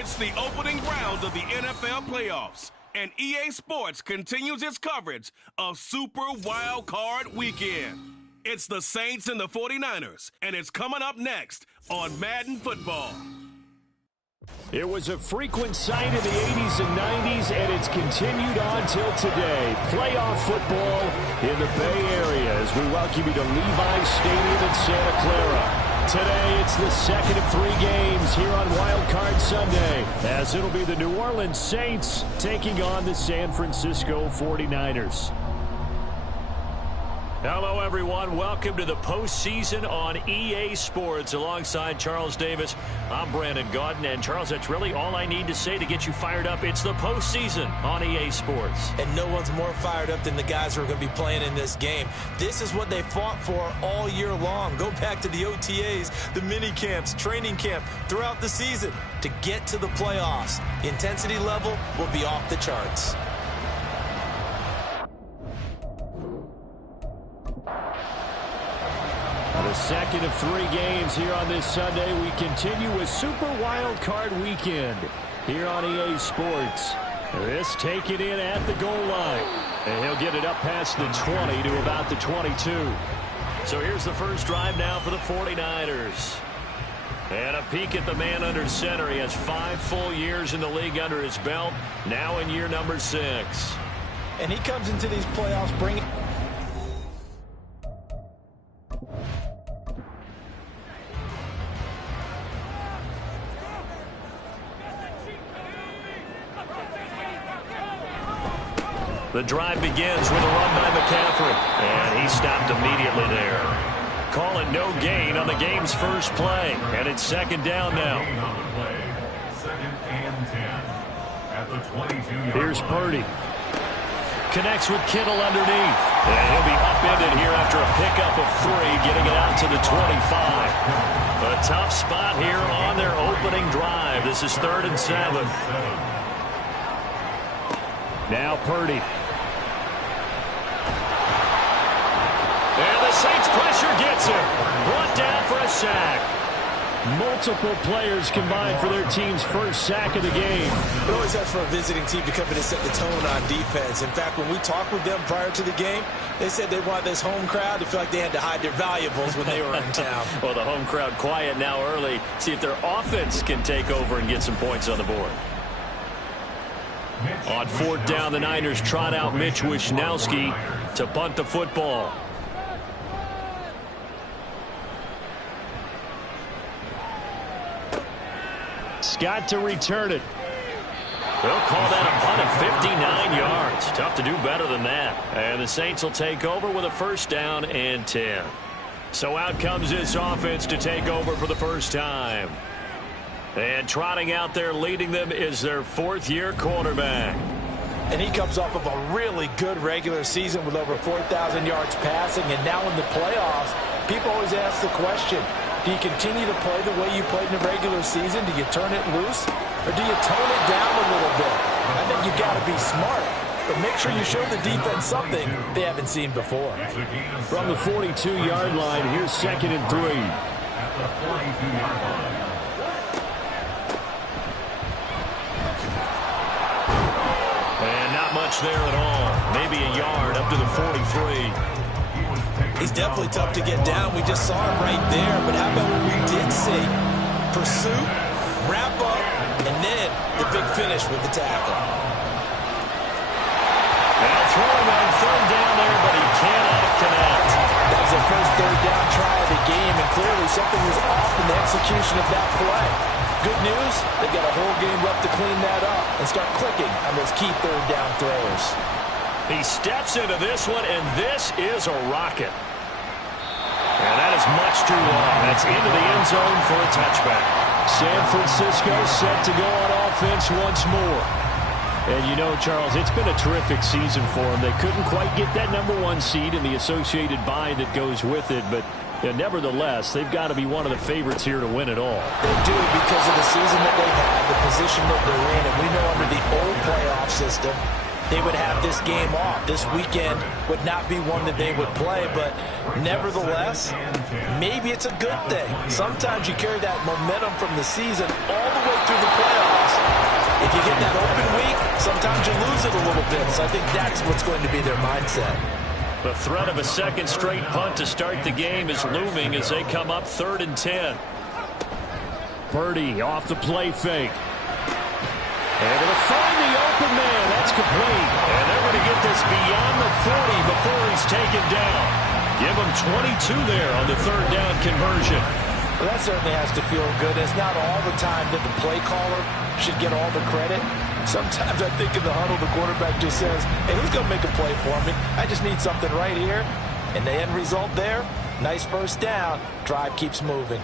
It's the opening round of the NFL playoffs, and EA Sports continues its coverage of Super Wildcard Weekend. It's the Saints and the 49ers, and it's coming up next on Madden Football. It was a frequent sight in the 80s and 90s, and it's continued on till today. Playoff football in the Bay Area as we welcome you to Levi's Stadium in Santa Clara. Today, it's the second of 3 games here on Wildcard Sunday, as it'll be the New Orleans Saints taking on the San Francisco 49ers. Hello, everyone. Welcome to the postseason on EA Sports. Alongside Charles Davis, I'm Brandon Gaudin. And, Charles, that's really all I need to say to get you fired up. It's the postseason on EA Sports. And no one's more fired up than the guys who are going to be playing in this game. This is what they fought for all year long. Go back to the OTAs, the mini camps, training camp, throughout the season to get to the playoffs. The intensity level will be off the charts. The second of 3 games here on this Sunday. We continue with Super Wild Card Weekend here on EA Sports. This taken in at the goal line. And he'll get it up past the 20 to about the 22. So here's the first drive now for the 49ers. And a peek at the man under center. He has 5 full years in the league under his belt. Now in year number 6. And he comes into these playoffs bringing... The drive begins with a run by McCaffrey, and he stopped immediately there. Calling no gain on the game's first play, and it's second down now. Second and 10 at the 22-yard Here's Purdy. Connects with Kittle underneath, and he'll be upended here after a pickup of 3, getting it out to the 25. A tough spot here on their opening drive. This is 3rd and 7. Now Purdy. And the Saints pressure gets him. Brought down for a sack. Multiple players combined for their team's first sack of the game. It always helps for a visiting team to come in and set the tone on defense. In fact, when we talked with them prior to the game, they said they wanted this home crowd to feel like they had to hide their valuables when they were in town. Well, the home crowd quiet now early. See if their offense can take over and get some points on the board. On 4th down, the Niners trot out Mitch Wishnowski to punt the football. Scott to return it. They'll call that a punt of 59 yards. Tough to do better than that. And the Saints will take over with a first down and 10. So out comes this offense to take over for the first time. And trotting out there leading them is their 4th-year quarterback. And he comes off of a really good regular season with over 4,000 yards passing. And now in the playoffs, people always ask the question, do you continue to play the way you played in the regular season? Do you turn it loose? Or do you tone it down a little bit? I think you've got to be smart. But make sure you show the defense something they haven't seen before. From the 42-yard line, here's 2nd and 3. at the 42-yard line. And not much there at all. Maybe a yard up to the 43. He's definitely tough to get down. We just saw him right there. But how about what we did see? Pursuit, wrap up, and then the big finish with the tackle. Now throwing on 3rd down there, but he cannot connect. That was the first 3rd down try of the game, and clearly something was off in the execution of that play. Good news, they've got a whole game left to clean that up and start clicking on those key 3rd down throws. He steps into this one, and this is a rocket. And that is much too long. That's into the end zone for a touchback. San Francisco set to go on offense once more. And you know, Charles, it's been a terrific season for them. They couldn't quite get that #1 seed and the associated bye that goes with it, but nevertheless, they've got to be one of the favorites here to win it all. They do, because of the season that they've had, the position that they're in, and we know under the old playoff system, they would have this game off. This weekend would not be one that they would play, but nevertheless, maybe it's a good thing. Sometimes you carry that momentum from the season all the way through the playoffs. If you get that open week, sometimes you lose it a little bit. So I think that's what's going to be their mindset. The threat of a second straight punt to start the game is looming as they come up 3rd and 10. Purdy off the play fake. Able to find the open man. That's complete. And they're going to get this beyond the 40 before he's taken down. Give him 22 there on the 3rd down conversion. Well, that certainly has to feel good. It's not all the time that the play caller should get all the credit. Sometimes I think in the huddle, the quarterback just says, hey, who's going to make a play for me? I just need something right here. And the end result there, nice first down. Drive keeps moving.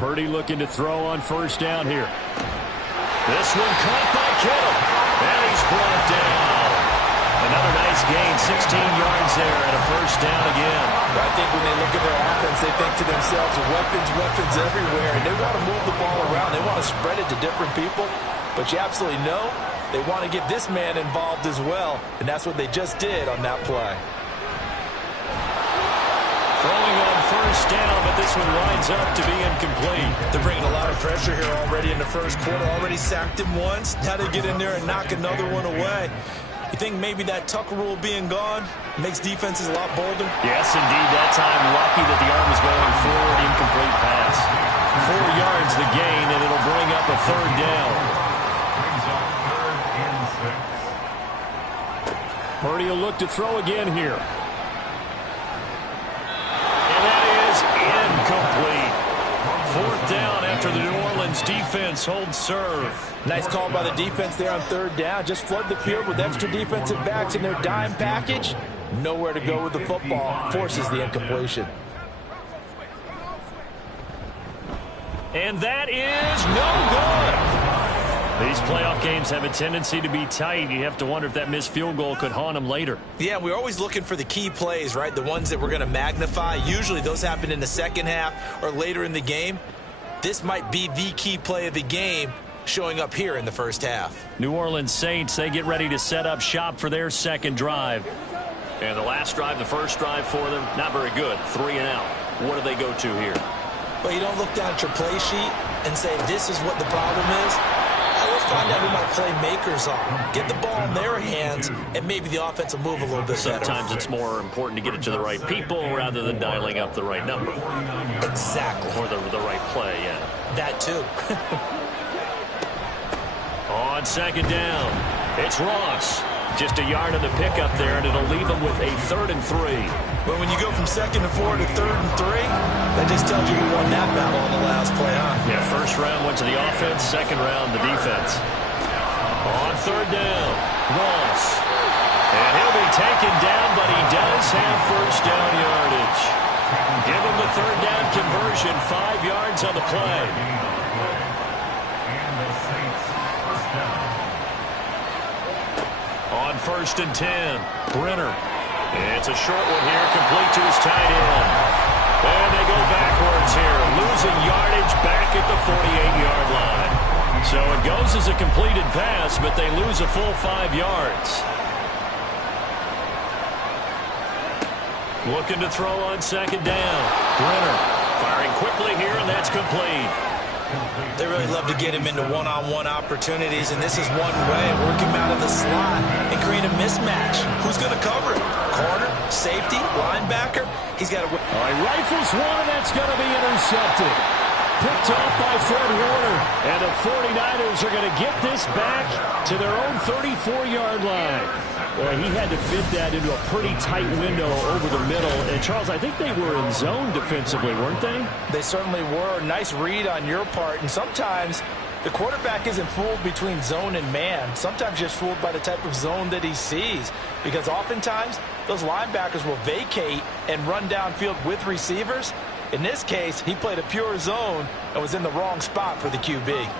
Purdy looking to throw on 1st down here. This one caught by Kittle. And he's brought down. Another nice gain, 16 yards there and a 1st down again. I think when they look at their offense, they think to themselves, weapons everywhere. And they want to move the ball around. They want to spread it to different people. But you absolutely know they want to get this man involved as well. And that's what they just did on that play. Throwing on 1st down, but this one winds up to be incomplete. They're bringing a lot of pressure here already in the 1st quarter. Already sacked him once. Now they get in there and knock another one away. You think maybe that Tucker rule being gone makes defenses a lot bolder? Yes, indeed. That time, lucky that the arm was going forward. Incomplete pass. 4 yards the gain, and it'll bring up a 3rd down. Purdy will look to throw again here. And that is incomplete. 4th down after the New Orleans defense holds serve. Nice call by the defense there on 3rd down. Just flood the field with extra defensive backs in their dime package. Nowhere to go with the football. Forces the incompletion. And that is no good. These playoff games have a tendency to be tight. You have to wonder if that missed field goal could haunt them later. Yeah, we're always looking for the key plays, right? The ones that we're going to magnify. Usually those happen in the second half or later in the game. This might be the key play of the game showing up here in the 1st half. New Orleans Saints, they get ready to set up shop for their 2nd drive. And the last drive, the 1st drive for them, not very good. 3 and out. What do they go to here? Well, you don't look down at your play sheet and say, this is what the problem is. Let's find out who my playmakers are. Get the ball in their hands, and maybe the offense will move a little bit better. Sometimes it's more important to get it to the right people rather than dialing up the right number. Exactly. Or the right play, yeah. That too. On 2nd down, it's Ross. Just a yard of the pickup there, and it'll leave him with a 3rd and 3. But when you go from 2nd and 4 to 3rd and 3, that just tells you who won that battle on the last play, huh? Yeah, 1st round went to the offense, 2nd round the defense. On 3rd down, Ross. And he'll be taken down, but he does have 1st down yardage. Give him the 3rd down conversion, 5 yards on the play. On 1st and 10, Brenner. It's a short one here, complete to his tight end. And they go backwards here, losing yardage back at the 48-yard line. So it goes as a completed pass, but they lose a full 5 yards. Looking to throw on 2nd down. Brenner firing quickly here, and that's complete. They really love to get him into one-on-one opportunities, and this is one way. Work him out of the slot and create a mismatch. Who's going to cover it? Corner, safety, linebacker? He's got to... All right, rifles one, and that's going to be intercepted. Picked off by Fred Warner, and the 49ers are going to get this back to their own 34-yard line. Well, he had to fit that into a pretty tight window over the middle. And, Charles, I think they were in zone defensively, weren't they? They certainly were. Nice read on your part. And sometimes the quarterback isn't fooled between zone and man. Sometimes just fooled by the type of zone that he sees. Because oftentimes, those linebackers will vacate and run downfield with receivers. In this case, he played a pure zone and was in the wrong spot for the QB.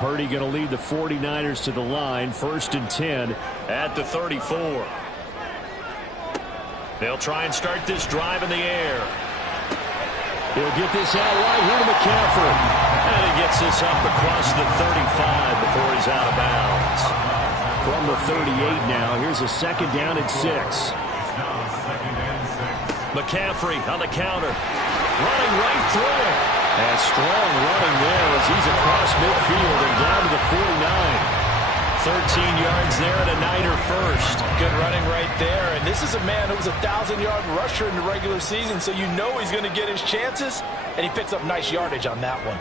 Purdy going to lead the 49ers to the line, 1st and 10 at the 34. They'll try and start this drive in the air. He'll get this out right here to McCaffrey. And he gets this up across the 35 before he's out of bounds. from the 38 now. Here's a second down and 6. McCaffrey on the counter. Running right through it. And strong running there as he's across midfield and down to the 49. 13 yards there and a Niner first. Good running right there. And this is a man who was a 1,000-yard rusher in the regular season, so you know he's going to get his chances, and he picks up nice yardage on that one.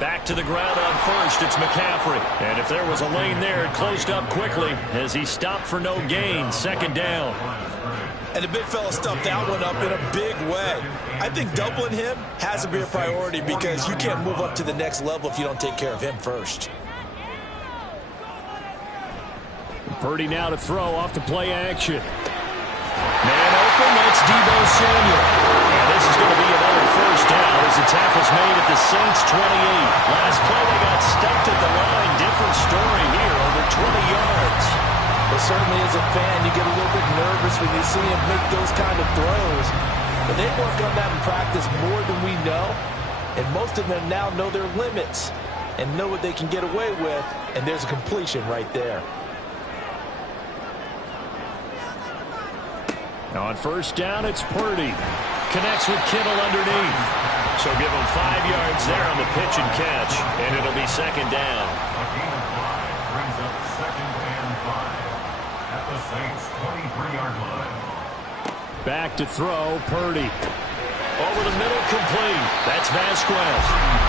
Back to the ground on first. It's McCaffrey. And if there was a lane there, it closed up quickly as he stopped for no gain. Second down. And the big fella stuffed that one up in a big way. I think doubling him has to be a priority because you can't move up to the next level if you don't take care of him first. Purdy now to throw off the play action. Man open, that's Deebo Samuel. And this is going to be another first down as the tackle's made at the Saints 28. Last play they got stuffed at the line. Different story here, over 20 yards. But certainly as a fan, you get a little bit nervous when you see him make those kind of throws. But they work on that in practice more than we know. And most of them now know their limits and know what they can get away with. And there's a completion right there. On first down, it's Purdy. Connects with Kittle underneath. So give him 5 yards there on the pitch and catch, and it'll be second down. A gain of 5 brings up second and 5 at the Saints' 23-yard line. Back to throw, Purdy. Over the middle, complete. That's Vasquez.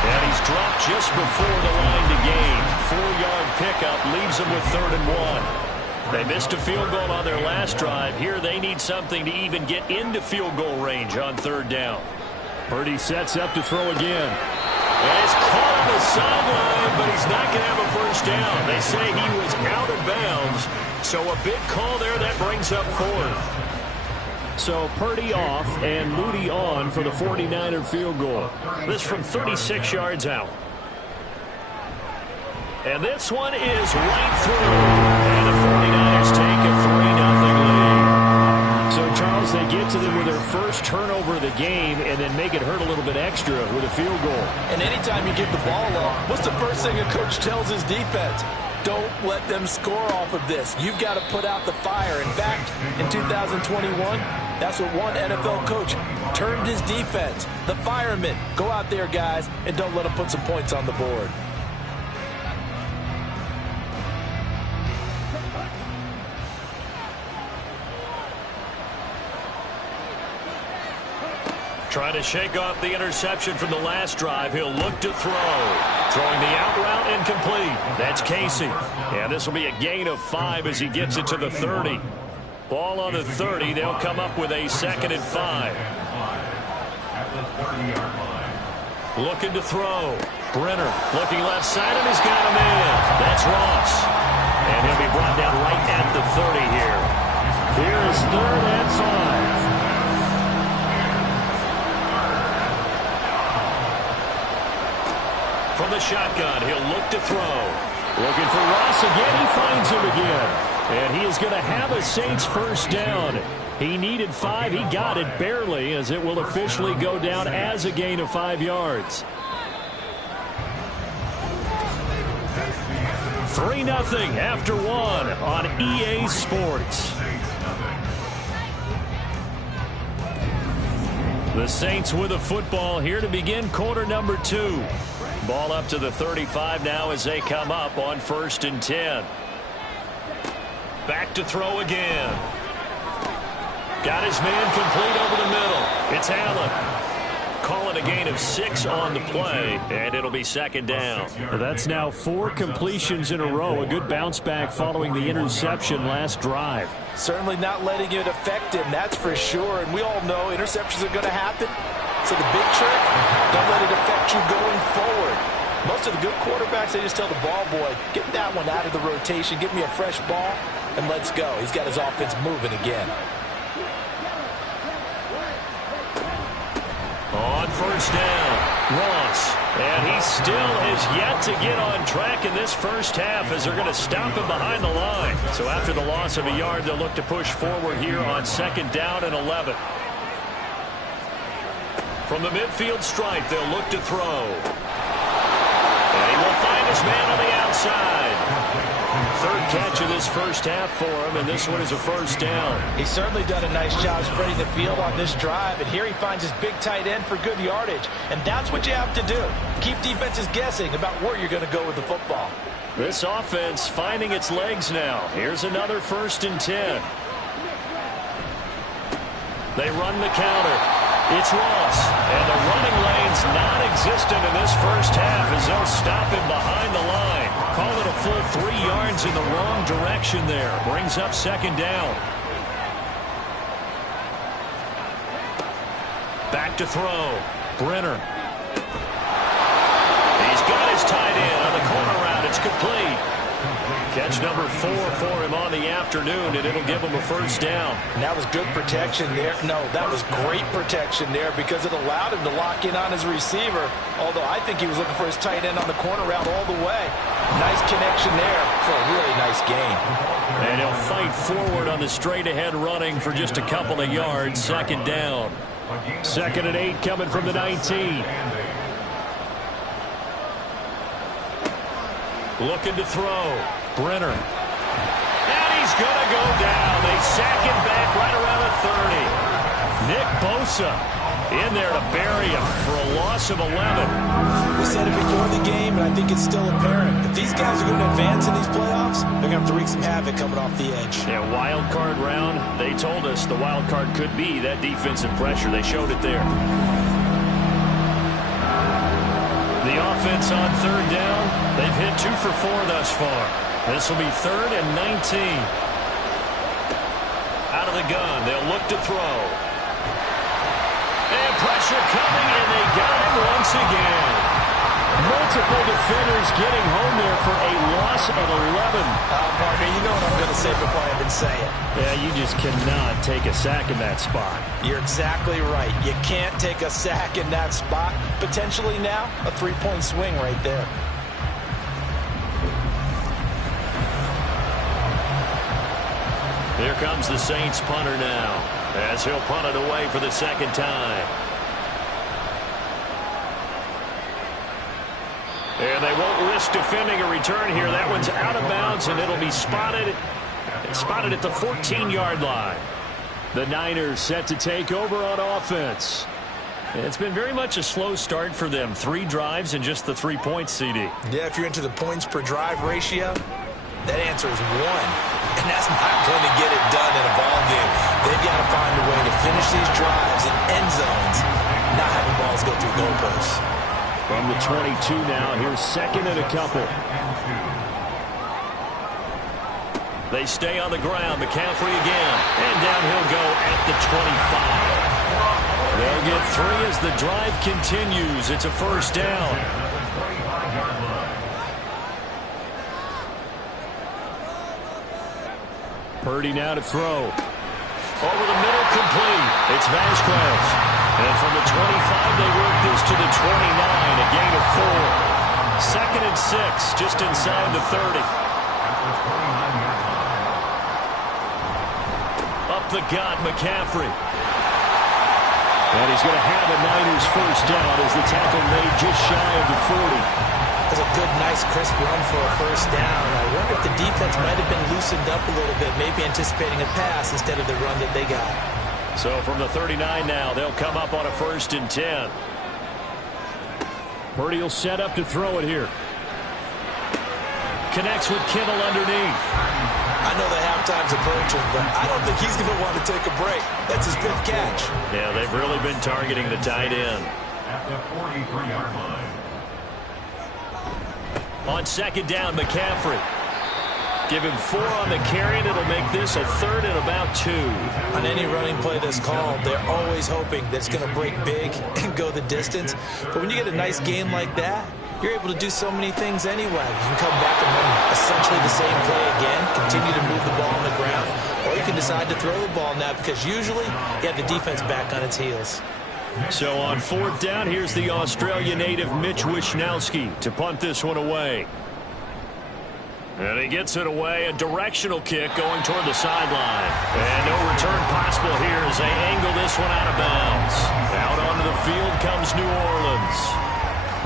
And he's dropped just before the line to gain. 4-yard pickup leaves him with 3rd and 1. They missed a field goal on their last drive. Here they need something to even get into field goal range on 3rd down. Purdy sets up to throw again. And it's caught on the sideline, but he's not going to have a first down. They say he was out of bounds. So a big call there that brings up 4th. So Purdy off and Moody on for the 49er field goal. This from 36 yards out. And this one is right through. And the 49ers take a 3-0 lead. So, Charles, they get to them with their first turnover of the game and then make it hurt a little bit extra with a field goal. And anytime you give the ball up, what's the first thing a coach tells his defense? Don't let them score off of this. You've got to put out the fire. In fact, in 2021, that's what one NFL coach termed his defense. The firemen. Go out there, guys, and don't let them put some points on the board. Trying to shake off the interception from the last drive. He'll look to throw. Throwing the out route incomplete. That's Casey. And this will be a gain of 5 as he gets it to the 30. Ball on the 30. They'll come up with a 2nd and 5. At the 30-yard line. Looking to throw. Brenner looking left side, and he's got him in. That's Ross. And he'll be brought down right at the 30 here. Here is 3rd and 5. From the shotgun, he'll look to throw. Looking for Ross again. He finds him again. And he is going to have a Saints first down. He needed 5. He got it barely, as it will officially go down as a gain of 5 yards. 3-0 after 1 on EA Sports. The Saints with a football here to begin quarter number 2. Ball up to the 35 now as they come up on 1st and 10. Back to throw again. Got his man complete over the middle. It's Allen. Calling a gain of 6 on the play, and it'll be 2nd down. That's now 4 completions in a row. A good bounce back following the interception last drive. Certainly not letting it affect him, that's for sure. And we all know interceptions are going to happen. So the big trick, don't let it affect you going forward. Most of the good quarterbacks, they just tell the ball boy, get that one out of the rotation, give me a fresh ball, and let's go. He's got his offense moving again. On 1st down, Ross. And he still has yet to get on track in this first half as they're going to stop him behind the line. So after the loss of a yard, they'll look to push forward here on 2nd down and 11. From the midfield stripe, they'll look to throw. And he will find his man on the outside. third catch of this first half for him, and this one is a first down. He's certainly done a nice job spreading the field on this drive, and here he finds his big tight end for good yardage. And that's what you have to do. Keep defenses guessing about where you're going to go with the football. This offense finding its legs now. Here's another 1st and 10. They run the counter. It's Ross. And the running lane's non-existent in this first half as they'll stop him behind the line. Call it a full 3 yards in the wrong direction there. Brings up 2nd down. Back to throw. Brenner. He's got his tight end on the corner route. It's complete. Catch number 4 for him on the afternoon, and it'll give him a first down. And that was good protection there. No, that was great protection there because it allowed him to lock in on his receiver, although I think he was looking for his tight end on the corner route all the way. Nice connection there for a really nice gain. And he'll fight forward on the straight-ahead running for just a couple of yards. 2nd down. 2nd and 8 coming from the 19. Looking to throw. Brenner. And he's going to go down. They sack him back right around the 30. Nick Bosa in there to bury him for a loss of 11. We said it before the game, and I think it's still apparent. If these guys are going to advance in these playoffs, they're going to have to wreak some havoc coming off the edge. Yeah, wild card round. They told us the wild card could be that defensive pressure. They showed it there. The offense on 3rd down. They've hit 2 for 4 thus far. This will be 3rd and 19. Out of the gun. They'll look to throw. And pressure coming, and they got him once again. Multiple defenders getting home there for a loss of 11. Partner, you know what I'm going to say before I even say it. Yeah, you just cannot take a sack in that spot. You're exactly right. You can't take a sack in that spot. Potentially now, a 3-point swing right there. Here comes the Saints punter now, as he'll punt it away for the 2nd time. And they won't risk defending a return here. That one's out of bounds, and it'll be spotted at the 14-yard line. The Niners set to take over on offense. It's been very much a slow start for them. 3 drives and just the 3 points, CD. Yeah, if you're into the points per drive ratio, that answer is 1. And that's not going to get it done in a ball game. They've got to find a way to finish these drives in end zones, not having balls go through goalposts. From the 22 now, here's 2nd and a couple. They stay on the ground. McCaffrey again. And down he'll go at the 25. They'll get 3 as the drive continues. It's a first down. Purdy now to throw. Over the middle, complete. It's Vasquez. And from the 25, they work this to the 29, a gain of 4. 2nd and 6, just inside the 30. Up the gut, McCaffrey. And he's going to have a Niners first down as the tackle made just shy of the 40. That's a good, nice, crisp run for a first down. I wonder if the defense might have been loosened up a little bit, maybe anticipating a pass instead of the run that they got. So from the 39 now, they'll come up on a 1st and 10. Purdy will set up to throw it here. Connects with Kittle underneath. I know the halftime's approaching, but I don't think he's going to want to take a break. That's his 5th catch. Yeah, they've really been targeting the tight end. At the 43-yard line. On 2nd down, McCaffrey. Give him 4 on the carry, and it'll make this a 3rd and about 2. On any running play that's called, they're always hoping that it's going to break big and go the distance. But when you get a nice game like that, you're able to do so many things anyway. You can come back and run essentially the same play again, continue to move the ball on the ground, or you can decide to throw the ball now because usually you have the defense back on its heels. So on 4th down, here's the Australia native Mitch Wishnowsky to punt this one away. And he gets it away, a directional kick going toward the sideline. And no return possible here as they angle this one out of bounds. Out onto the field comes New Orleans.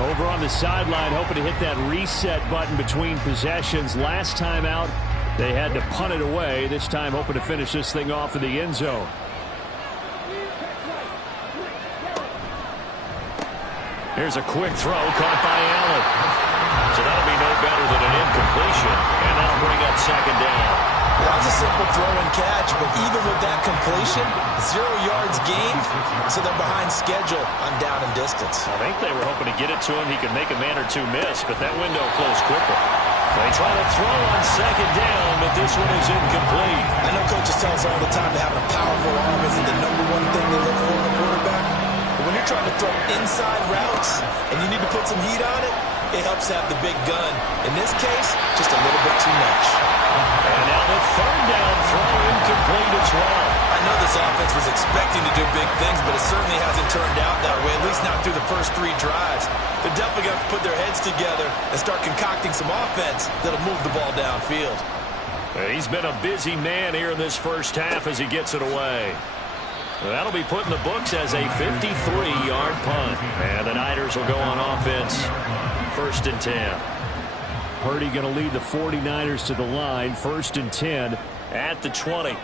Over on the sideline, hoping to hit that reset button between possessions. Last time out, They had to punt it away, this time hoping to finish this thing off in the end zone. Here's a quick throw caught by Allen. So that'll be no better than an incompletion, and that'll bring up second down. That was a simple throw and catch, but even with that completion, 0 yards gained, so they're behind schedule on down and distance. I think they were hoping to get it to him. He could make a man or two miss, but that window closed quickly. They try to throw on second down, but this one is incomplete. I know coaches tell us all the time that having a powerful arm isn't the #1 thing they look for in a quarterback. But when you're trying to throw inside routes and you need to put some heat on it, it helps have the big gun. In this case, just a little bit too much. And now the third down throw incomplete as well. I know this offense was expecting to do big things, but it certainly hasn't turned out that way, at least not through the first 3 drives. They're definitely going to put their heads together and start concocting some offense that'll move the ball downfield. He's been a busy man here in this first half as he gets it away. That'll be put in the books as a 53-yard punt. And the Niners will go on offense. 1st and 10. Purdy going to lead the 49ers to the line. 1st and 10 at the 20.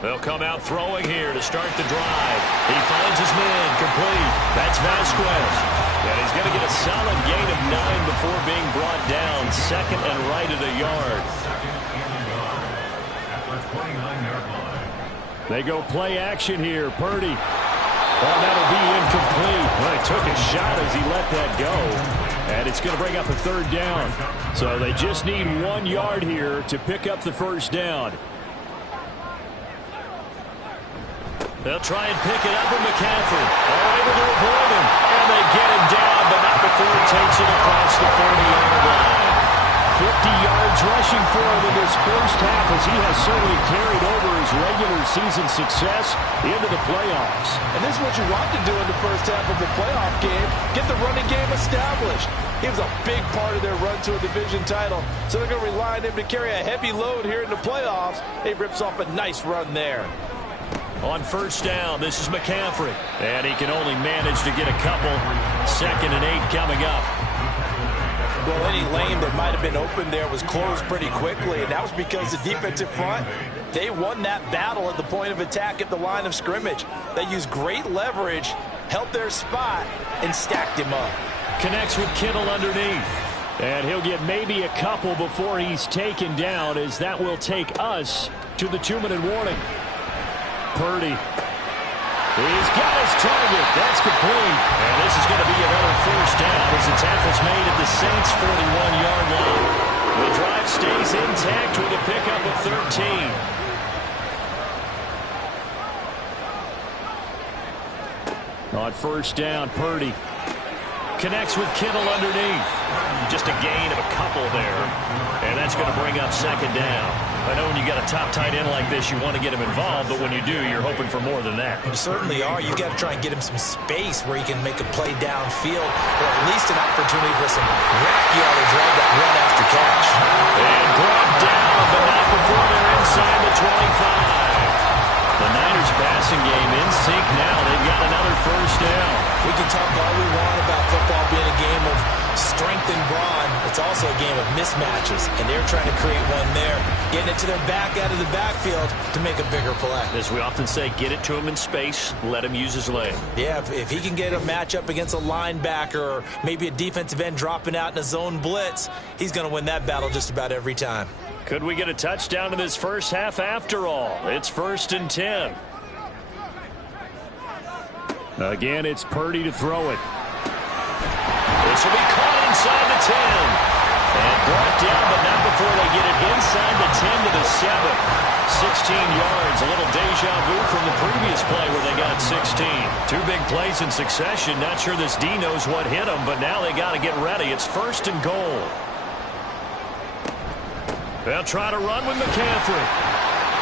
They'll come out throwing here to start the drive. He finds his man complete. That's Vasquez. And he's going to get a solid gain of 9 before being brought down. 2nd and right at a yard. 2nd and 9 at the 29-yard line. They go play action here. Purdy. Oh, that'll be incomplete. Well, he took a shot as he let that go. And it's going to bring up a 3rd down. So they just need 1 yard here to pick up the 1st down. They'll try and pick it up with McCaffrey. They're able to avoid him. And they get him down, but not before he takes it across the 40-yard line. 50 yards rushing for him in this first half, as he has certainly carried over his regular season success into the playoffs. And this is what you want to do in the first half of the playoff game, get the running game established. He was a big part of their run to a division title, so they're going to rely on him to carry a heavy load here in the playoffs. He rips off a nice run there. On 1st down, this is McCaffrey. And he can only manage to get a couple. 2nd and 8 coming up. Well, any lane that might have been open there was closed pretty quickly, and that was because the defensive front, they won that battle at the point of attack at the line of scrimmage. They used great leverage, held their spot, and stacked him up. Connects with Kittle underneath. And he'll get maybe a couple before he's taken down, as that will take us to the 2-minute warning. Purdy. He's got his target. That's complete. And this is going to be another 1st down as the tackle's made at the Saints' 41-yard line. The drive stays intact with a pickup of 13. On 1st down, Purdy connects with Kittle underneath. Just a gain of a couple there. And that's going to bring up 2nd down. I know when you got a top tight end like this, you want to get him involved, but when you do, you're hoping for more than that. You certainly are. You got to try and get him some space where he can make a play downfield, or at least an opportunity for some rack yardage on that run after catch. And brought down, but not before they're inside the 25. The Niners passing game in sync now. They've got another 1st down. We can talk all we want about football being a game of strength and brawn. It's also a game of mismatches, and they're trying to create one there, getting it to their back out of the backfield to make a bigger play. As we often say, get it to him in space, let him use his leg. Yeah, if he can get a matchup against a linebacker or maybe a defensive end dropping out in a zone blitz, he's going to win that battle just about every time. Could we get a touchdown in this first half after all? It's 1st and 10. Again, it's Purdy to throw it. This will be caught inside the 10. And brought down, but not before they get it inside the 10 to the 7. 16 yards, a little deja vu from the previous play where they got 16. 2 big plays in succession. Not sure this D knows what hit them, but now they got to get ready. It's 1st and goal. They'll try to run with McCaffrey.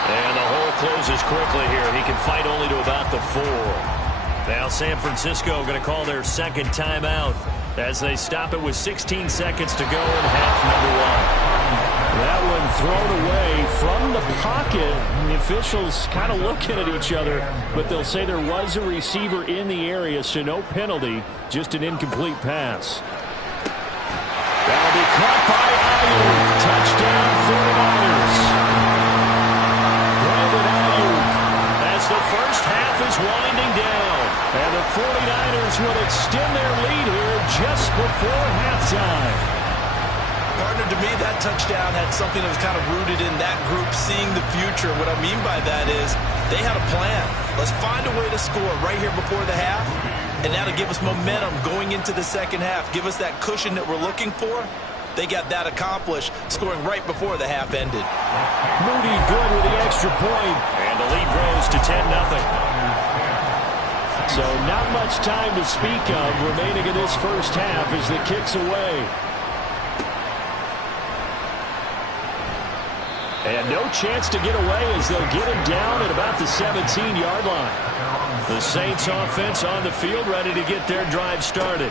And the hole closes quickly here. He can fight only to about the 4. Now San Francisco going to call their 2nd timeout as they stop it with 16 seconds to go in half number 1. That one thrown away from the pocket. The officials kind of looking at each other, but they'll say there was a receiver in the area, so no penalty, just an incomplete pass. That'll be caught by Ayuk. Touchdown is winding down. And the 49ers will extend their lead here just before halftime. Partner, to me, that touchdown had something that was kind of rooted in that group seeing the future. What I mean by that is they had a plan. Let's find a way to score right here before the half, and that'll give us momentum going into the second half. Give us that cushion that we're looking for. They got that accomplished, scoring right before the half ended. Moody good with the extra point, and the lead grows to 10-0. So not much time to speak of remaining in this first half as the kick's away. And no chance to get away as they'll get him down at about the 17-yard line. The Saints offense on the field ready to get their drive started.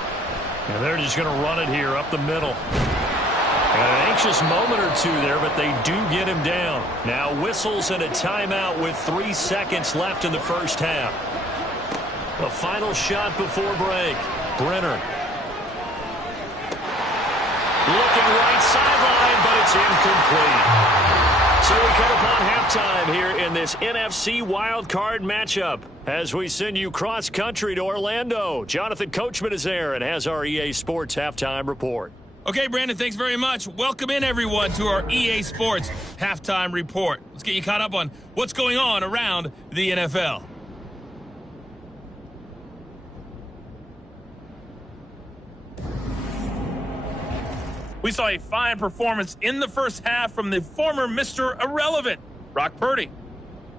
And they're just going to run it here up the middle. And an anxious moment or two there, but they do get him down. Now whistles and a timeout with 3 seconds left in the first half. The final shot before break. Brenner. Looking right sideline, but it's incomplete. So we come upon halftime here in this NFC Wildcard matchup as we send you cross-country to Orlando. Jonathan Coachman is there and has our EA Sports halftime report. Okay, Brandon, thanks very much. Welcome in, everyone, to our EA Sports halftime report. Let's get you caught up on what's going on around the NFL. We saw a fine performance in the first half from the former Mr. Irrelevant, Brock Purdy.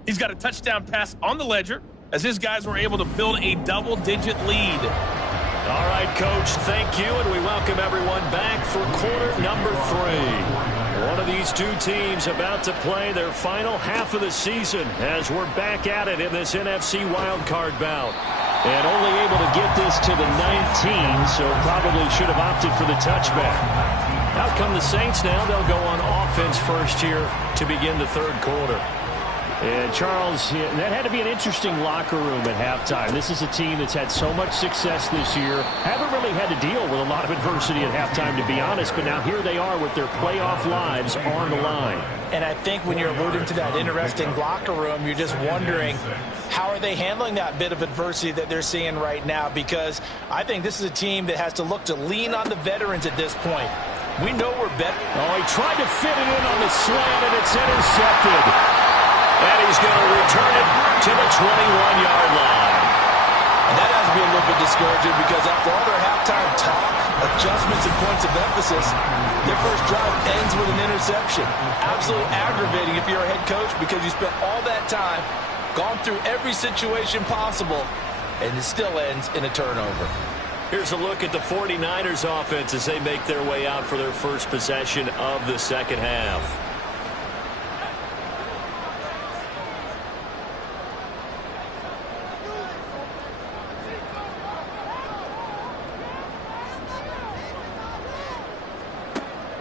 He's got a touchdown pass on the ledger as his guys were able to build a double-digit lead. All right, Coach, thank you, and we welcome everyone back for quarter number 3. One of these two teams about to play their final half of the season as we're back at it in this NFC wildcard bout. And only able to get this to the 19, so probably should have opted for the touchback. Out come the Saints now. They'll go on offense first here to begin the third quarter. And Charles, that had to be an interesting locker room at halftime. This is a team that's had so much success this year. Haven't really had to deal with a lot of adversity at halftime, to be honest. But now here they are with their playoff lives on the line. And I think when you're alluding to that interesting locker room, you're just wondering, how are they handling that bit of adversity that they're seeing right now? Because I think this is a team that has to look to lean on the veterans at this point. We know we're better. Oh, he tried to fit it in on the slant, and it's intercepted. And he's going to return it to the 21-yard line. And that has to be a little bit discouraging because after all their halftime talk, adjustments, and points of emphasis, their first drive ends with an interception. Absolutely aggravating if you're a head coach because you spent all that time, gone through every situation possible, and it still ends in a turnover. Here's a look at the 49ers offense as they make their way out for their first possession of the second half.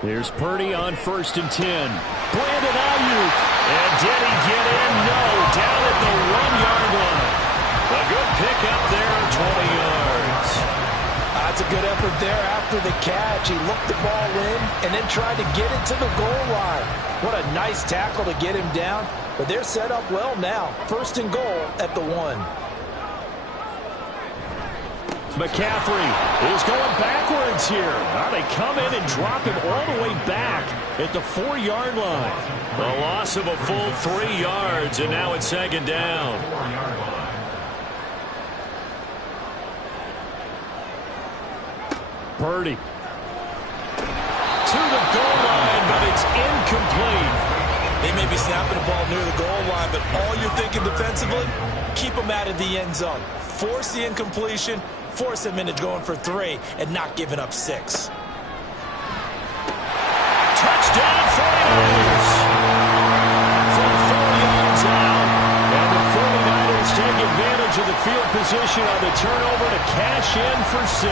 Here's Purdy on 1st and 10. Brandon Ayuk. And did he get in? No. Down at the 1-yard line. A good pickup there, 20 yards. That's a good effort there after the catch. He looked the ball in and then tried to get it to the goal line. What a nice tackle to get him down. But they're set up well now. 1st and goal at the 1. McCaffrey is going backwards here. Now they come in and drop him all the way back at the 4-yard line. A loss of a full 3 yards, and now it's 2nd down. Purdy to the goal line, but it's incomplete. They may be snapping the ball near the goal line, but all you're thinking defensively, keep them out of the end zone. Force the incompletion, force them into going for 3, and not giving up 6. Touchdown 49ers! From 4 yards out, and the 49ers take advantage of the field position on the turnover to cash in for 6.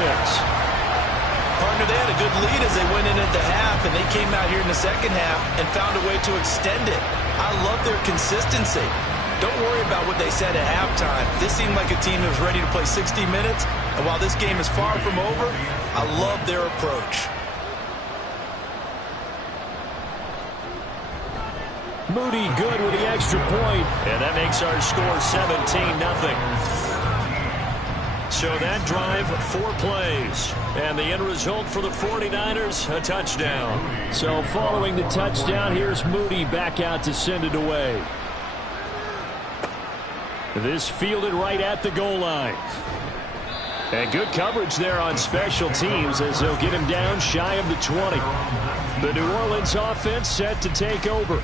Partner, they had a good lead as they went in at the half, and they came out here in the second half and found a way to extend it. I love their consistency. Don't worry about what they said at halftime. This seemed like a team that was ready to play 60 minutes, and while this game is far from over, I love their approach. Moody good with the extra point. And that makes our score 17-0. So that drive, 4 plays. And the end result for the 49ers, a touchdown. So following the touchdown, here's Moody back out to send it away. This fielded right at the goal line. And good coverage there on special teams as they'll get him down shy of the 20. The New Orleans offense set to take over.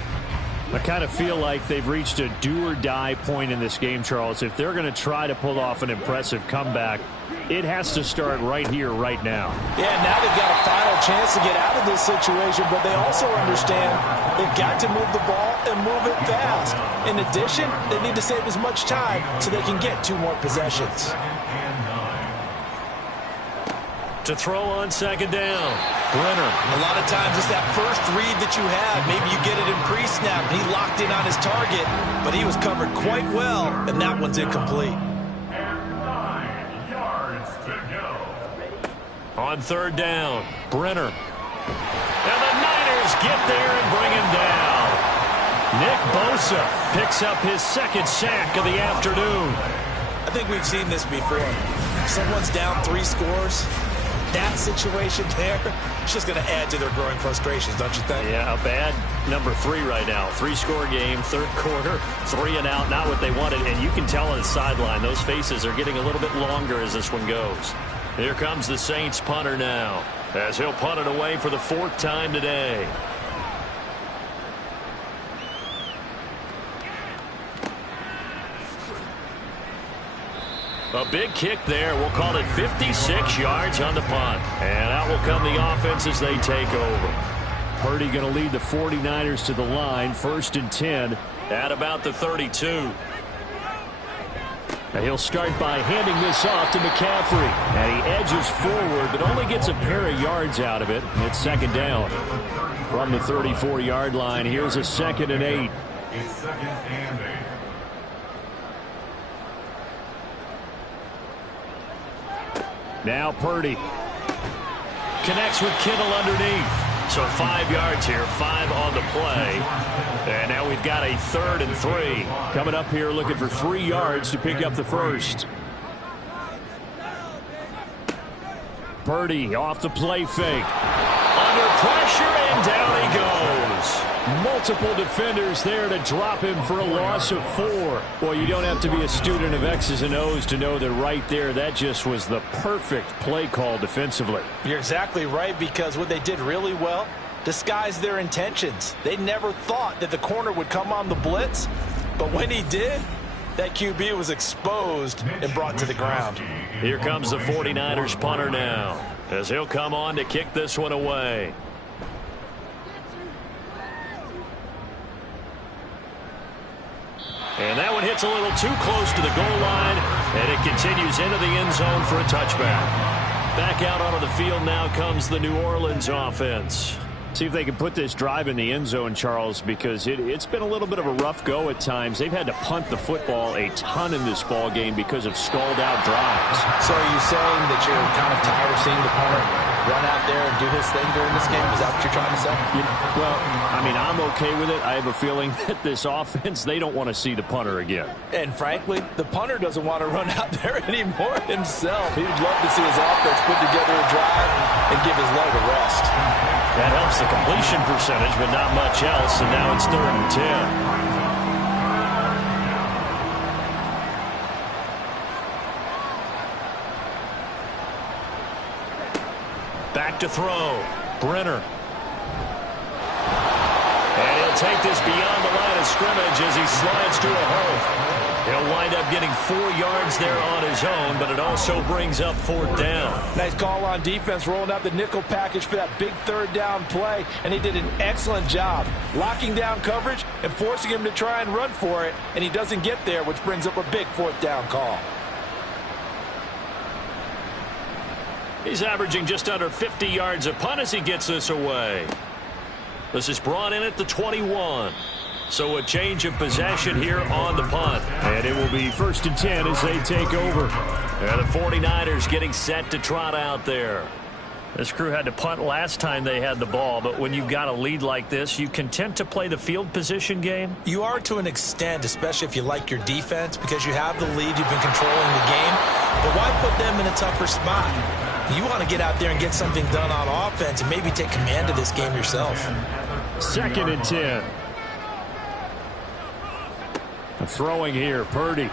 I kind of feel like they've reached a do-or-die point in this game, Charles. If they're going to try to pull off an impressive comeback, it has to start right here, right now. Yeah, now they've got a final chance to get out of this situation, but they also understand they've got to move the ball and move it fast. In addition, they need to save as much time so they can get 2 more possessions. To throw on second down, Brenner. A lot of times it's that first read that you have. Maybe you get it in pre-snap. He locked in on his target, but he was covered quite well, and that one's incomplete. And 9 yards to go. On third down, Brenner. And the Niners get there and bring him down. Nick Bosa picks up his second sack of the afternoon. I think we've seen this before. Someone's down 3 scores. That situation there, it's just going to add to their growing frustrations, don't you think? Yeah, a bad number 3 right now. 3-score game, third quarter, 3 and out, not what they wanted. And you can tell on the sideline, those faces are getting a little bit longer as this one goes. Here comes the Saints punter now, as he'll punt it away for the 4th time today. A big kick there. We'll call it 56 yards on the punt. And out will come the offense as they take over. Purdy going to lead the 49ers to the line. 1st and 10. At about the 32. And he'll start by handing this off to McCaffrey. And he edges forward, but only gets a pair of yards out of it. It's second down. From the 34-yard line, here's a 2nd and 8. It's 2nd and 8. Now Purdy. Connects with Kittle underneath. So 5 yards here, 5 on the play. And now we've got a 3rd and 3. Coming up here looking for 3 yards to pick up the first. Purdy off the play fake. Under pressure and down he goes. Multiple defenders there to drop him for a loss of 4. Well, you don't have to be a student of X's and O's to know that right there, that just was the perfect play call defensively. You're exactly right, because what they did really well, disguised their intentions. They never thought that the corner would come on the blitz, but when he did, that QB was exposed and brought to the ground. Here comes the 49ers punter now, as he'll come on to kick this one away. And that one hits a little too close to the goal line, and it continues into the end zone for a touchback. Back out onto the field now comes the New Orleans offense. See if they can put this drive in the end zone, Charles, because it's been a little bit of a rough go at times. They've had to punt the football a ton in this ball game because of stalled-out drives. So are you saying that you're kind of tired of seeing the punter run out there and do his thing during this game? Is that what you're trying to say? Well, I mean, I'm okay with it. I have a feeling that this offense, they don't want to see the punter again. And frankly, the punter doesn't want to run out there anymore himself. He'd love to see his offense put together a drive and give his leg a rest. That helps the completion percentage, but not much else, and now it's 3rd and 10. Back to throw. Brenner. And he'll take this beyond the line of scrimmage as he slides to a hole. He'll wind up getting 4 yards there on his own, but it also brings up 4th down. Nice call on defense, rolling out the nickel package for that big 3rd down play, and he did an excellent job locking down coverage and forcing him to try and run for it, and he doesn't get there, which brings up a big 4th down call. He's averaging just under 50 yards a punt as he gets this away. This is brought in at the 21. So a change of possession here on the punt. And it will be 1st and 10 as they take over. And the 49ers getting set to trot out there. This crew had to punt last time they had the ball, but when you've got a lead like this, you content to play the field position game? You are to an extent, especially if you like your defense, because you have the lead, you've been controlling the game. But why put them in a tougher spot? You want to get out there and get something done on offense and maybe take command of this game yourself. 2nd and 10. Throwing here, Purdy.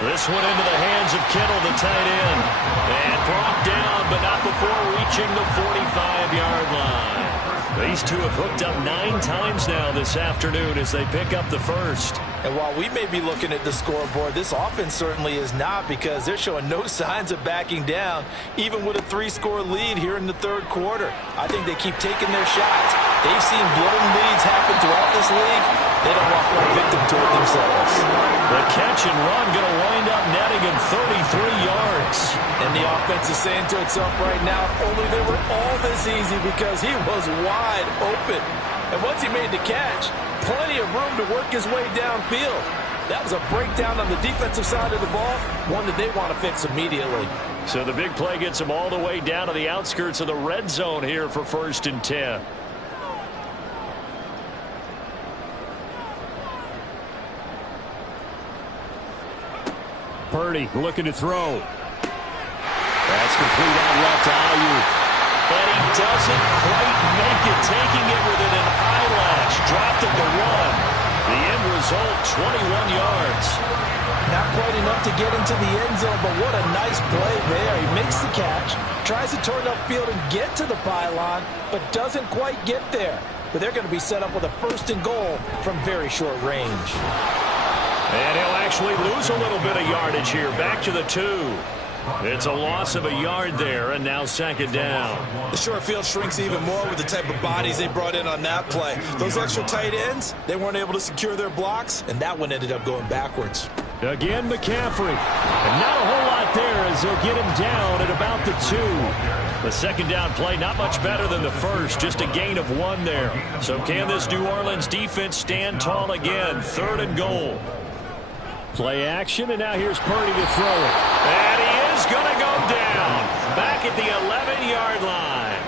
This one into the hands of Kittle, the tight end. And brought down, but not before reaching the 45-yard line. These two have hooked up 9 times now this afternoon as they pick up the first. And while we may be looking at the scoreboard, this offense certainly is not, because they're showing no signs of backing down, even with a 3-score lead here in the 3rd quarter. I think they keep taking their shots. They've seen blown leads happen throughout this league. They don't walk like victim to it themselves. The catch and run going to wind up netting in 33 yards. And the offense is saying to itself right now, only they were all this easy because he was wide open. And once he made the catch, plenty of room to work his way downfield. That was a breakdown on the defensive side of the ball, one that they want to fix immediately. So the big play gets them all the way down to the outskirts of the red zone here for 1st and 10. Purdy looking to throw. That's complete out left to Ayuk. And he doesn't quite make it, taking it within an eyelash. Dropped at the 1. The end result, 21 yards. Not quite enough to get into the end zone, but what a nice play there. He makes the catch, tries to turn upfield and get to the pylon, but doesn't quite get there. But they're going to be set up with a 1st and goal from very short range. And he'll actually lose a little bit of yardage here. Back to the 2. It's a loss of a yard there, and now 2nd down. The short field shrinks even more with the type of bodies they brought in on that play. Those extra tight ends, they weren't able to secure their blocks, and that one ended up going backwards. Again, McCaffrey. And not a whole lot there as they'll get him down at about the 2. The 2nd down play not much better than the first, just a gain of 1 there. So can this New Orleans defense stand tall again? 3rd and goal. Play action, and now here's Purdy to throw it. And he is going to go down. Back at the 11-yard line.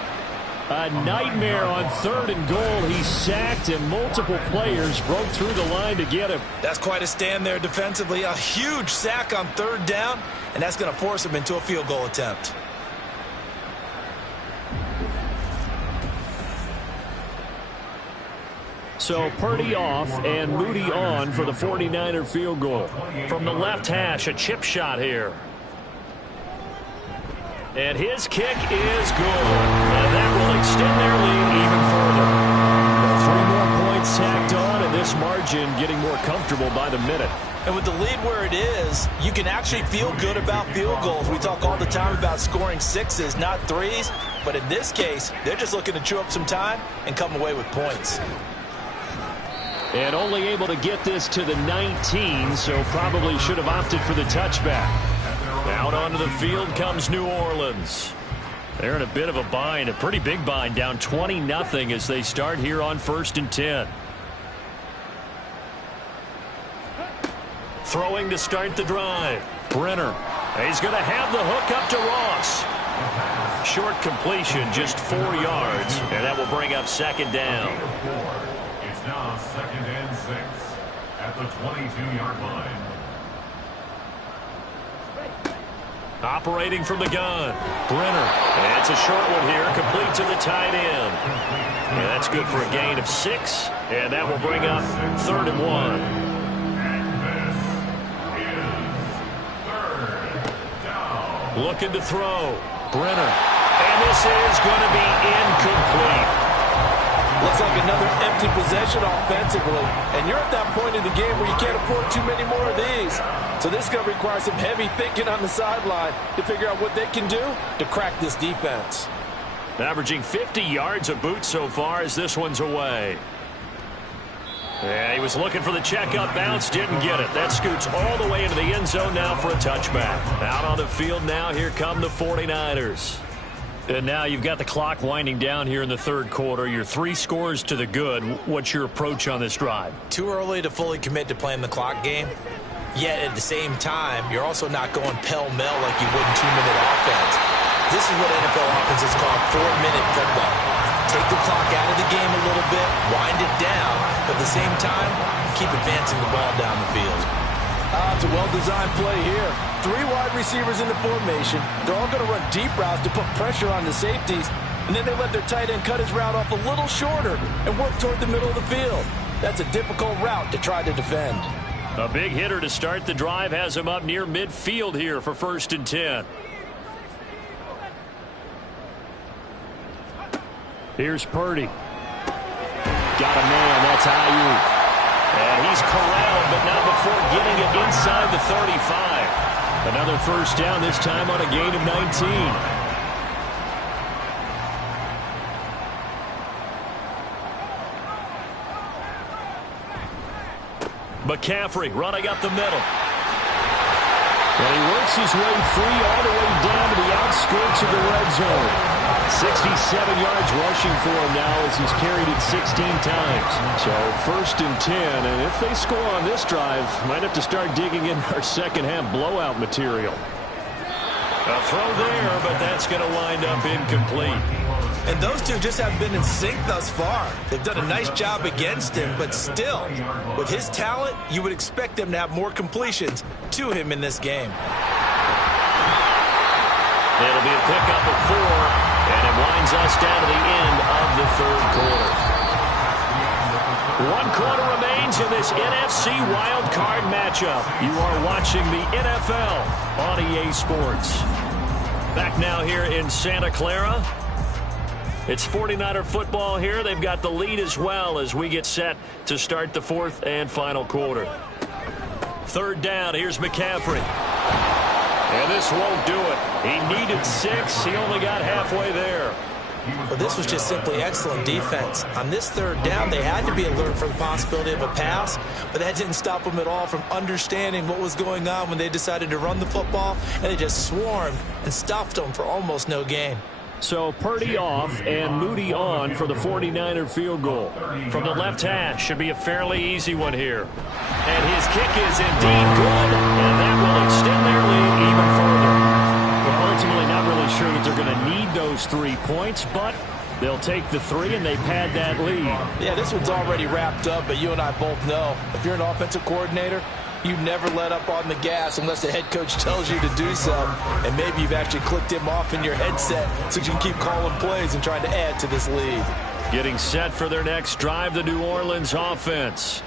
A nightmare on 3rd and goal. He sacked, and multiple players broke through the line to get him. That's quite a stand there defensively. A huge sack on 3rd down, and that's going to force him into a field goal attempt. So Purdy off and Moody on for the 49er field goal. From the left hash, a chip shot here. And his kick is good. And that will extend their lead even further. 3 more points tacked on, and this margin getting more comfortable by the minute. And with the lead where it is, you can actually feel good about field goals. We talk all the time about scoring 6s, not 3s. But in this case, they're just looking to chew up some time and come away with points. And only able to get this to the 19, so probably should have opted for the touchback. Out onto the field comes New Orleans. They're in a bit of a bind, a pretty big bind, down 20-0 as they start here on 1st and 10. Throwing to start the drive. Brenner. He's going to have the hook up to Ross. Short completion, just 4 yards, and that will bring up 2nd down. It's now 2nd and 6 at the 22-yard line. Operating from the gun. Brenner. And it's a short one here, complete to the tight end. And that's good for a gain of 6, and that will bring up 3rd and 1. And this is 3rd down. Looking to throw. Brenner. And this is going to be incomplete. Looks like another empty possession offensively. And you're at that point in the game where you can't afford too many more of these. So this is going to require some heavy thinking on the sideline to figure out what they can do to crack this defense. Averaging 50 yards a boot so far as this one's away. Yeah, he was looking for the check-up bounce, didn't get it. That scoots all the way into the end zone now for a touchback. Out on the field now, here come the 49ers. And now you've got the clock winding down here in the 3rd quarter. You're 3 scores to the good. What's your approach on this drive? Too early to fully commit to playing the clock game. Yet at the same time, you're also not going pell-mell like you would in 2-minute offense. This is what NFL offenses call 4-minute football. Take the clock out of the game a little bit, wind it down, but at the same time, keep advancing the ball down the field. It's a well-designed play here. 3 wide receivers in the formation. They're all going to run deep routes to put pressure on the safeties, and then they let their tight end cut his route off a little shorter and work toward the middle of the field. That's a difficult route to try to defend. A big hitter to start the drive has him up near midfield here for 1st and 10. Here's Purdy. Got a man. That's Ayuk. And he's corralled, but not before getting it inside the 35. Another first down, this time on a gain of 19. McCaffrey running up the middle. And he works his way free all the way down to the outskirts of the red zone. 67 yards rushing for him now as he's carried it 16 times. So 1st and 10, and if they score on this drive, might have to start digging in our second half blowout material. A throw there, but that's going to wind up incomplete. And those two just haven't been in sync thus far. They've done a nice job against him, but still, with his talent, you would expect them to have more completions to him in this game. It'll be a pickup of 4, and it winds us down to the end of the 3rd quarter. 1 quarter remains in this NFC Wildcard matchup. You are watching the NFL on EA Sports. Back now here in Santa Clara. It's 49er football here. They've got the lead as well as we get set to start the 4th and final quarter. 3rd down. Here's McCaffrey. And this won't do it. He needed 6. He only got halfway there. Well, this was just simply excellent defense. On this 3rd down, they had to be alert for the possibility of a pass, but that didn't stop them at all from understanding what was going on when they decided to run the football, and they just swarmed and stuffed them for almost no gain. So Purdy off and Moody on for the 49er field goal. From the left hash, should be a fairly easy one here. And his kick is indeed good, and that will extend their lead even further. Well, ultimately not really sure that they're going to need those 3 points, but they'll take the 3 and they pad that lead. Yeah, this one's already wrapped up, but you and I both know if you're an offensive coordinator, you never let up on the gas unless the head coach tells you to do so. And maybe you've actually clicked him off in your headset so you can keep calling plays and trying to add to this lead. Getting set for their next drive, the New Orleans offense.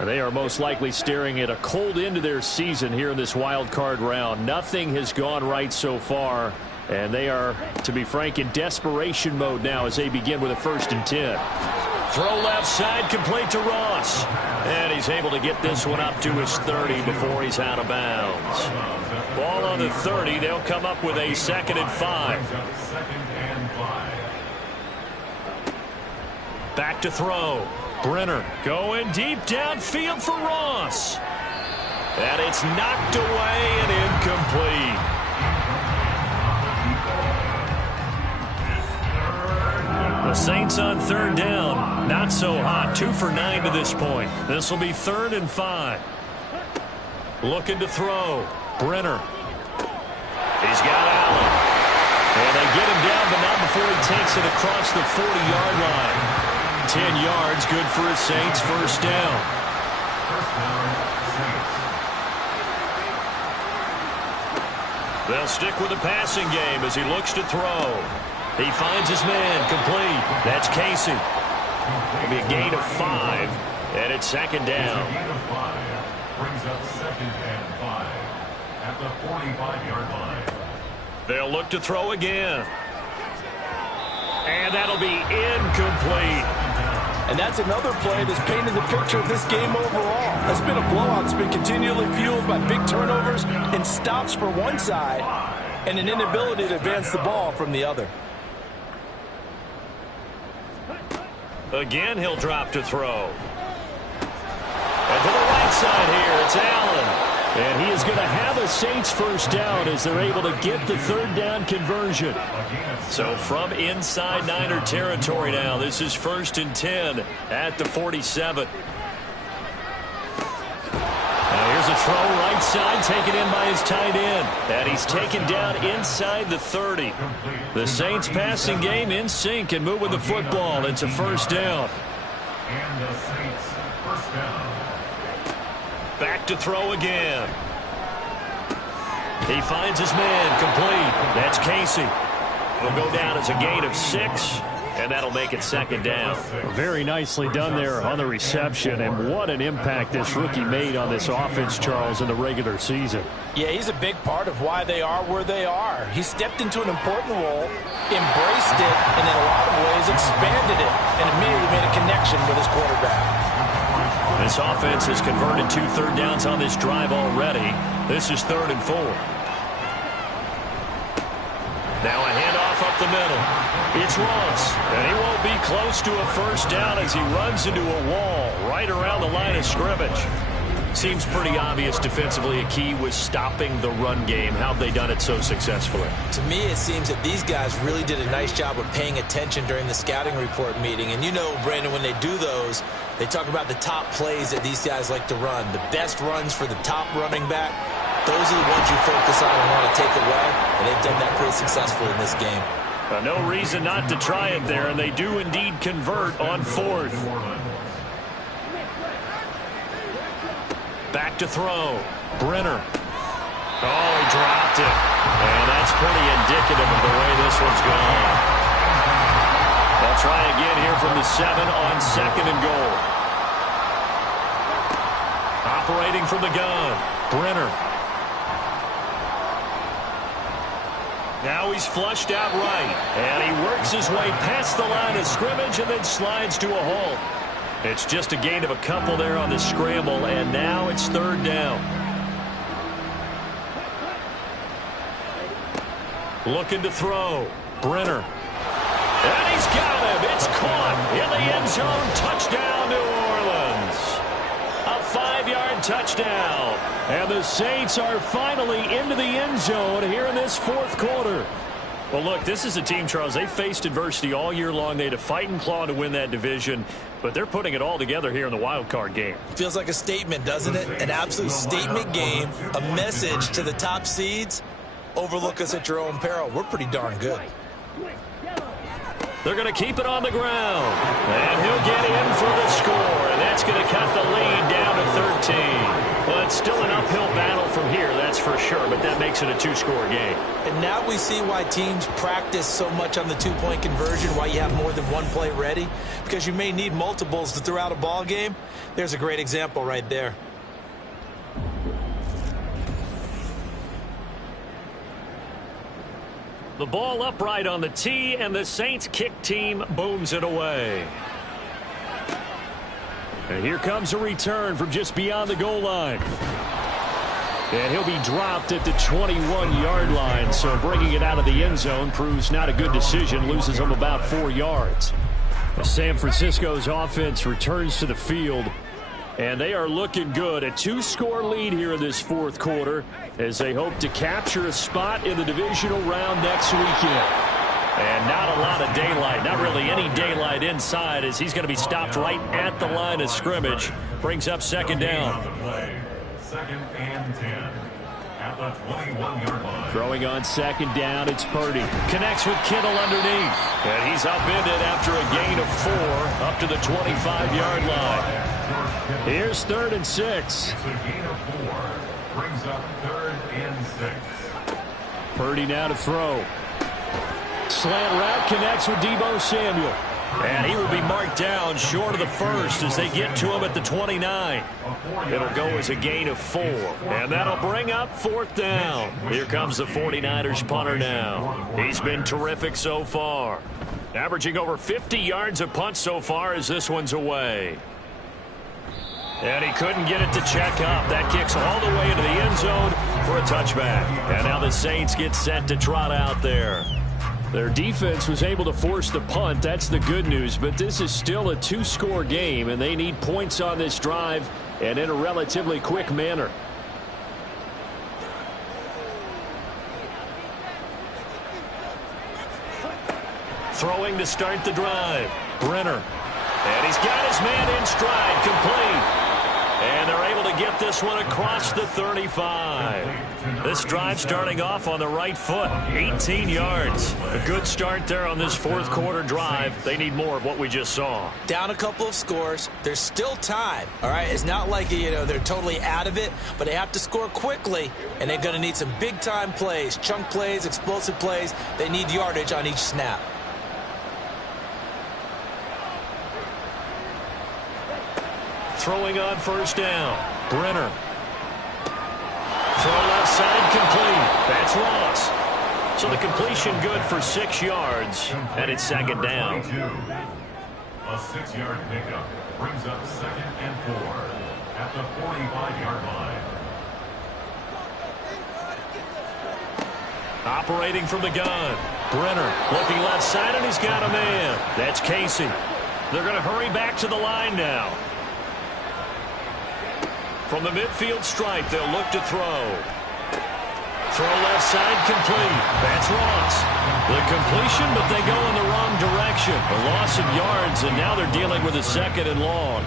They are most likely staring at a cold end to their season here in this wild card round. Nothing has gone right so far, and they are, to be frank, in desperation mode now as they begin with a 1st and 10. Throw left side, complete to Ross. And he's able to get this one up to his 30 before he's out of bounds. Ball on the 30. They'll come up with a 2nd and 5. Back to throw. Brenner going deep downfield for Ross. And it's knocked away and incomplete. The Saints on 3rd down. Not so hot. 2 for 9 to this point. This will be 3rd and 5. Looking to throw. Brenner. He's got Allen. And they get him down, but not before he takes it across the 40-yard line. 10 yards, good for his Saints. 1st down. They'll stick with the passing game as he looks to throw. He finds his man, complete. That's Casey. It'll be a gain of 5, and it's 2nd down. Brings up 2nd and 5 at the 45-yard line. They'll look to throw again. And that'll be incomplete. And that's another play that's painted the picture of this game overall. It's been a blowout that's been continually fueled by big turnovers and stops for one side and an inability to advance the ball from the other. Again, he'll drop to throw. And to the right side here, it's Allen. And he is going to have a Saints 1st down as they're able to get the 3rd down conversion. So from inside Niner territory now, this is 1st and 10 at the 47. Here's a throw right side, taken in by his tight end. And he's taken down inside the 30. The Saints passing game in sync and moving the football. It's a first down. And the Saints first down. Back to throw again. He finds his man, complete. That's Casey. Will go down as a gain of 6. And that'll make it second down. Very nicely done there on the reception, and what an impact this rookie made on this offense, Charles, in the regular season. Yeah, he's a big part of why they are where they are. He stepped into an important role, embraced it, and in a lot of ways expanded it, and immediately made a connection with his quarterback. This offense has converted 2 third downs on this drive already. This is 3rd and 4. Now a handoff up the middle. It's Ross, and he won't be close to a first down as he runs into a wall right around the line of scrimmage. Seems pretty obvious defensively a key was stopping the run game. How have they done it so successfully? To me, it seems that these guys really did a nice job of paying attention during the scouting report meeting. And you know, Brandon, when they do those, they talk about the top plays that these guys like to run. The best runs for the top running back. Those are the ones you focus on and want to take away, and they've done that pretty successfully in this game. No reason not to try it there, and they do indeed convert on 4th. Back to throw. Brenner. Oh, he dropped it. And that's pretty indicative of the way this one's gone. They'll try again here from the 7 on 2nd and goal. Operating from the gun. Brenner. Now he's flushed out right, and he works his way past the line of scrimmage and then slides to a halt. It's just a gain of a couple there on the scramble, and now it's 3rd down. Looking to throw. Brenner. And he's got him. It's caught in the end zone. Touchdown, New Orleans. A 5-yard touchdown. And the Saints are finally into the end zone here in this 4th quarter. Well, look, this is a team, Charles. They faced adversity all year long. They had to fight and claw to win that division, but they're putting it all together here in the wild card game. Feels like a statement, doesn't it? An absolute statement game, a message to the top seeds. Overlook us at your own peril. We're pretty darn good. They're going to keep it on the ground. And he'll get in for the score. And that's going to cut the lead down to 13. Well, it's still an uphill battle from here, that's for sure. But that makes it a 2-score game. And now we see why teams practice so much on the 2-point conversion, why you have more than one play ready. Because you may need multiples to throw out a ball game. There's a great example right there. The ball upright on the tee, and the Saints kick team booms it away. And here comes a return from just beyond the goal line. And he'll be dropped at the 21-yard line, so bringing it out of the end zone proves not a good decision, loses him about 4 yards. San Francisco's offense returns to the field, and they are looking good. A 2-score lead here in this 4th quarter as they hope to capture a spot in the divisional round next weekend. And not a lot of daylight, not really any daylight inside, as he's going to be stopped right at the line of scrimmage. Brings up 2nd down. 2nd and 10 at the 21-yard line. Throwing on 2nd down, it's Purdy. Connects with Kittle underneath. And he's upended after a gain of 4 up to the 25-yard line. Here's 3rd and 6. It's a gain of 4. Brings up 3rd and 6. Purdy now to throw. Slant route connects with Deebo Samuel. And he will be marked down short of the first as they get to him at the 29. It'll go as a gain of 4. And that'll bring up 4th down. Here comes the 49ers punter now. He's been terrific so far. Averaging over 50 yards a punt so far as this one's away. And he couldn't get it to check up. That kicks all the way into the end zone for a touchback. And now the Saints get set to trot out there. Their defense was able to force the punt. That's the good news. But this is still a 2-score game, and they need points on this drive and in a relatively quick manner. Throwing to start the drive. Brenner. And he's got his man in stride, complete. And they're able to to get this one across the 35. This drive starting off on the right foot, 18 yards. A good start there on this fourth quarter drive. They need more of what we just saw. Down a couple of scores. There's still time, all right? It's not like, they're totally out of it, but they have to score quickly, and they're going to need some big-time plays, chunk plays, explosive plays. They need yardage on each snap. Throwing on first down. Brenner. Throw left side complete. That's Ross. So the completion good for 6 yards, and it's second down. A 6-yard pickup brings up 2nd and 4 at the 45-yard line. Operating from the gun. Brenner looking left side, and he's got a man. That's Casey. They're going to hurry back to the line now. From the midfield stripe, they'll look to throw. Throw left side complete. That's Ross. The completion, but they go in the wrong direction. A loss of yards, and now they're dealing with a 2nd and long.